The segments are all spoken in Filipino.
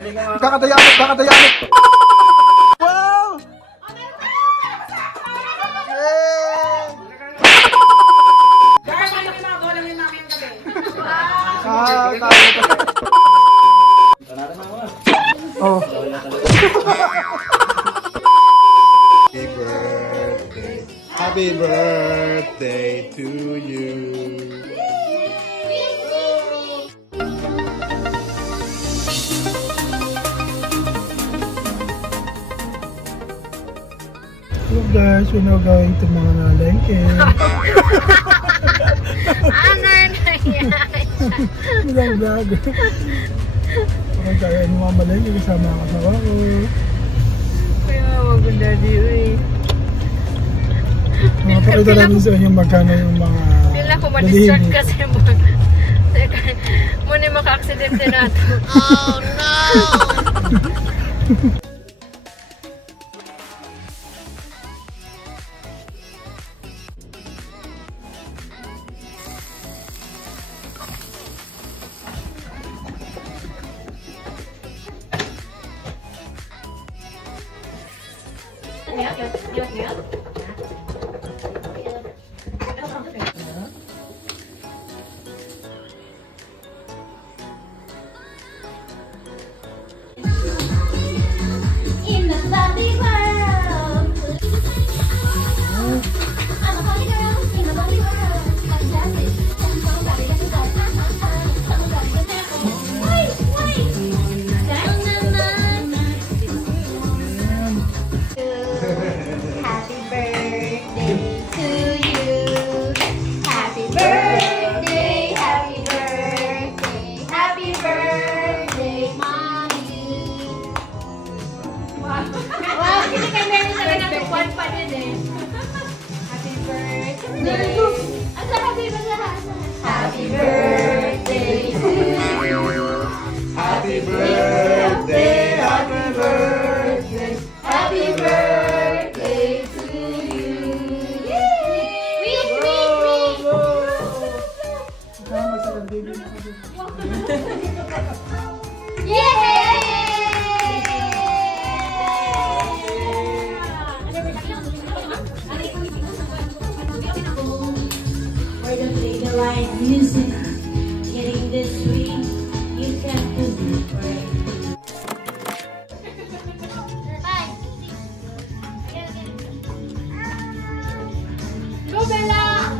Kakadayanit, kakadayanit. Wow! Yay! Guys, ano yung mga golang yung namin gabi? Oh. Happy birthday to you. Hello guys, we're now going to Mangalengke. Ano yan? Ilang vlog. Okay, tayo ay mamalengke kasama ang asawa ko. Kaya maganda di Pakita namin sa inyo magkano yung mga Pila ko ma-distract kasi mo. Muna maka-aksidente na ito. Oh no! Music, getting this sweet, you can't do it right. Go Bella!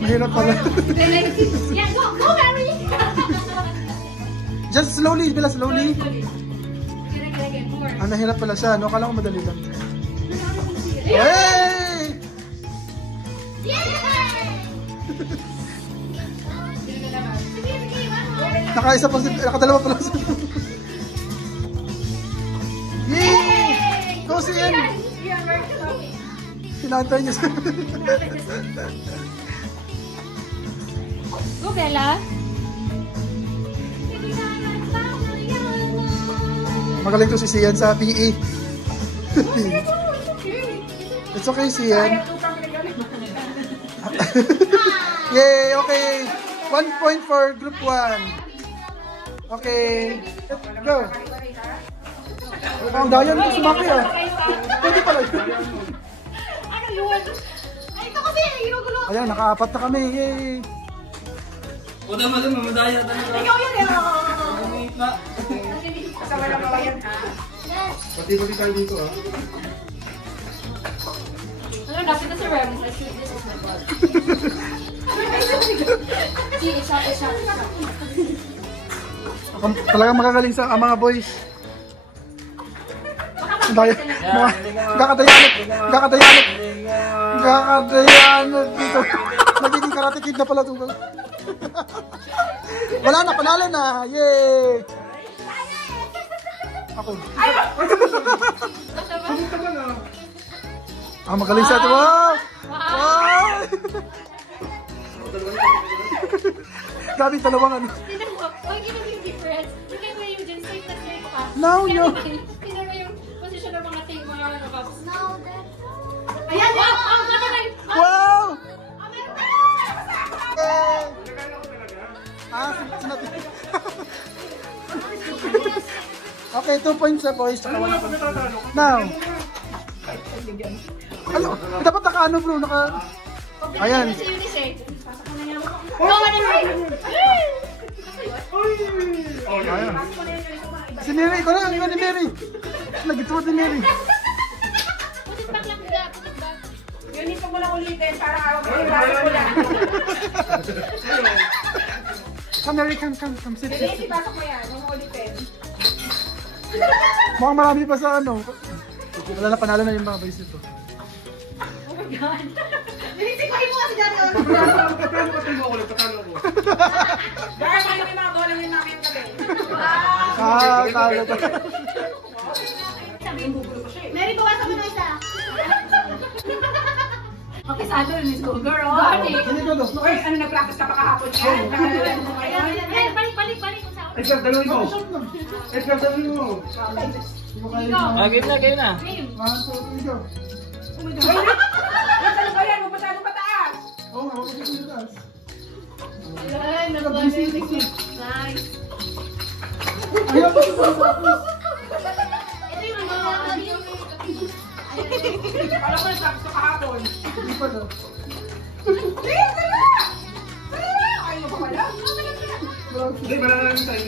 Mahirap pala. Yeah, go Mary! Just slowly, Bella, slowly. More. Ah, nahirap pala siya. No, akala ko madali lang. Hey! Nakaisa pa si... Nakadalawa pala si... Yay! Go si Ian! Pinantay niya sa... Go Bella! Magaling to si Sian sa PE. It's okay, Sian. Yay! Okay. 1 point for group 1. Okay. Go. Ang dayan ito si Maki ah. Pwede pala. Ano yun? Ay, ito kasi, ginugulo. Ayan, nakaapat na kami. Yay! Udah malam mamadaya talaga. Ikaw yun eh. Kasama lang kawayan ha. Pati-pati tayo dito ah. Ano, dapat na si Rem. Let's shoot this is my blood. See, it's shot. Talagang magagaling sa mga boys. Dahil, kakadayanit dito. Nagiging karate kid na pala ito. Wala na, panalo na. Yay! Ako. Ah, magaling sa ito. Wow! Wow! Grabe, dalawang ano. Huwag yun yung difference. Tingnan mo yung dyan, safe na safe ka. No. Tingnan mo yung posisyon ng mga team mo. ano ka? Ayan, yan! Ang ganda! Wow! Ang ganda! Yay! Sinabi. Okay, 2 points na boys. Tsaka 1 point. Now. Ano? Dapat naka-ano bro? Naka... Ayan. Si Eunice eh. Go, ano ba? Ayan. Si Mary. Ikaw na. Ikaw ni Mary. Nag-ituwad ni Mary. Putit back lang nila. Putit back. Yun, ito mo lang ulitin para awag mo yung baso ko lang. Come Mary, come. Sit. Yun, ipasok mo yan. Huwag mo ulitin. Mukhang marami pa sa ano. Wala na, panalo na yung mga boys ito. Nilisikahin mo kasi dyan yun. Dahil kayo may mga bola yung namin gabi. Talo to. Mary, bawasan mo na isa. Okay, sado rin ito. Girl, Sige ko dos. Uy, ano nag-practice ka pa kahapon yan? Nakalalan mo ngayon. Ayan, balik. Kung saan. Edgar, dalawin mo. Edgar, dalawin mo. Game na. Game. 1, 2, 3, go. Uy, ano ba yan? Huwag masyadong pataas. Oo nga, huwag ko taas. Ayan, nice. Ayaw pa. Ito yung mga Alam ko nag-practice ka kahapon. Hindi pa na. Ayaw mo ba pala? Hindi, malala lang tayo.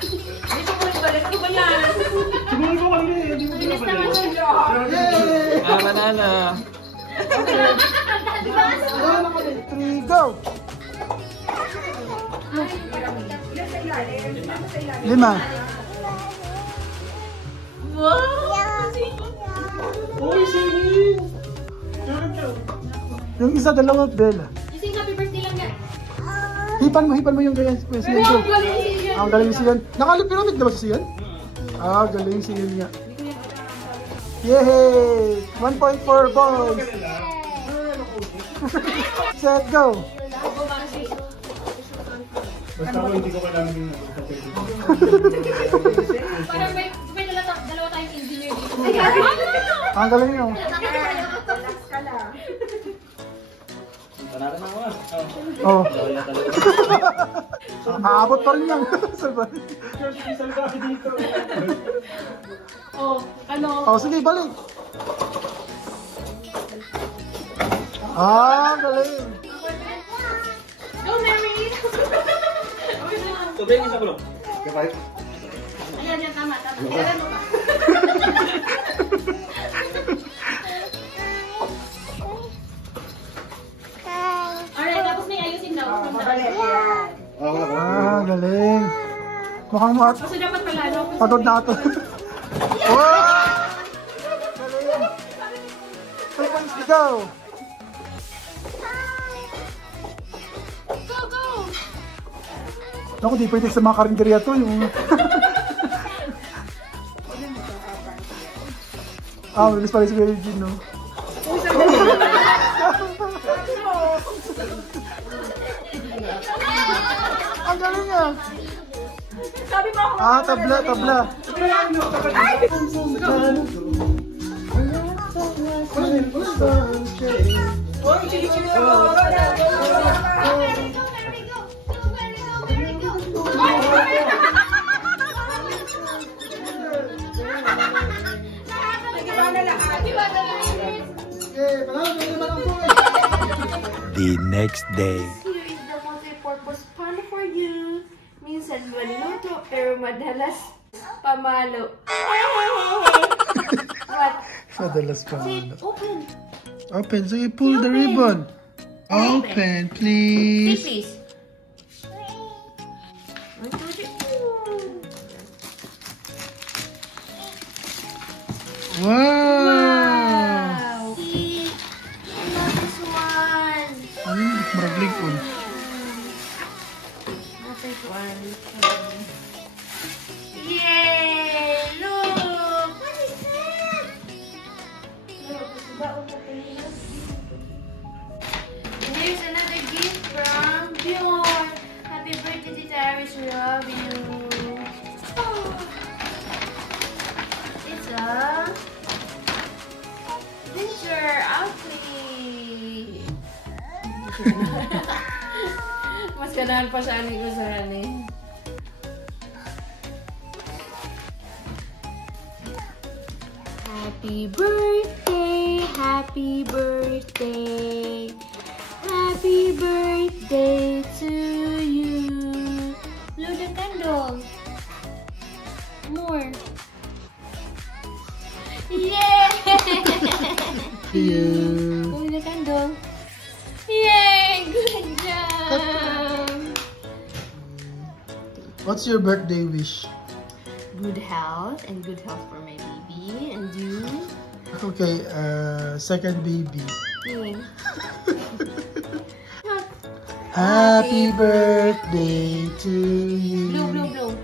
Dito mo balik. Ano ba yan? Siguro ko kami, hindi mo Bilis naman yun. Yay! Banana. Wala na kami. 3, go! Yan sa ilalim. Yan sa ilalim. 5. Uy, singing! Yung isa, dalawa, Bella. Ising happy birthday lang yan. Hipan mo yung ganyan. Siyan ko. Ang galing si Sian. Nakalip pyramid na ba si Sian? Galing si Sian nga. Yay! 1 point for boys. Set, go! Basta ako hindi ko kailangan yung Parang may dalawa tayong engineer dito. Ang galing nyo. Relax ka lang. Panalo na ako. Oh. Aabot pa rin yan. Oh, ano? Oh, sige, balik. Galing. Go, Mary! Tubig isa bro. Ayan, tama. Ayan mo ba? Alright, tapos may ayusin daw. Mabalik yan. Galing. Mukhang mo Kasi dapat pala, no? pagod na ito. Wow! Galing. 3 points to go. Go! Naku, di pwede sa mga karinderya to. Yung... mabilis pala si Mary Jean, no? Ang galing niya. Sabi mo ako. Tabla. Uy, chili-chili ka mo. The next day. Here is the multi-purpose pan for you. Minsan maluto, pero madalas pamalo. What? Madalas pa. Say, open. Open. So you pull the ribbon. Open, please. Please. 1, 2, 3. Wow! Wow. See, I love this one. Ano yung maraglig on? Open one. Yay! Look! What is that? Look, and here's another gift from Bjorn. Happy birthday, Tita Iris. We love you. Oh. It's a ganahan pa sa ani ko sa ani. Happy birthday, happy birthday, happy birthday to you. Blow the candle. More. Yay! You. Blow the candle. Yay! Good job! What's your birthday wish? Good health and good health for my baby and you. Okay, second baby. Yay. Happy birthday to you. Blow, blow, blow.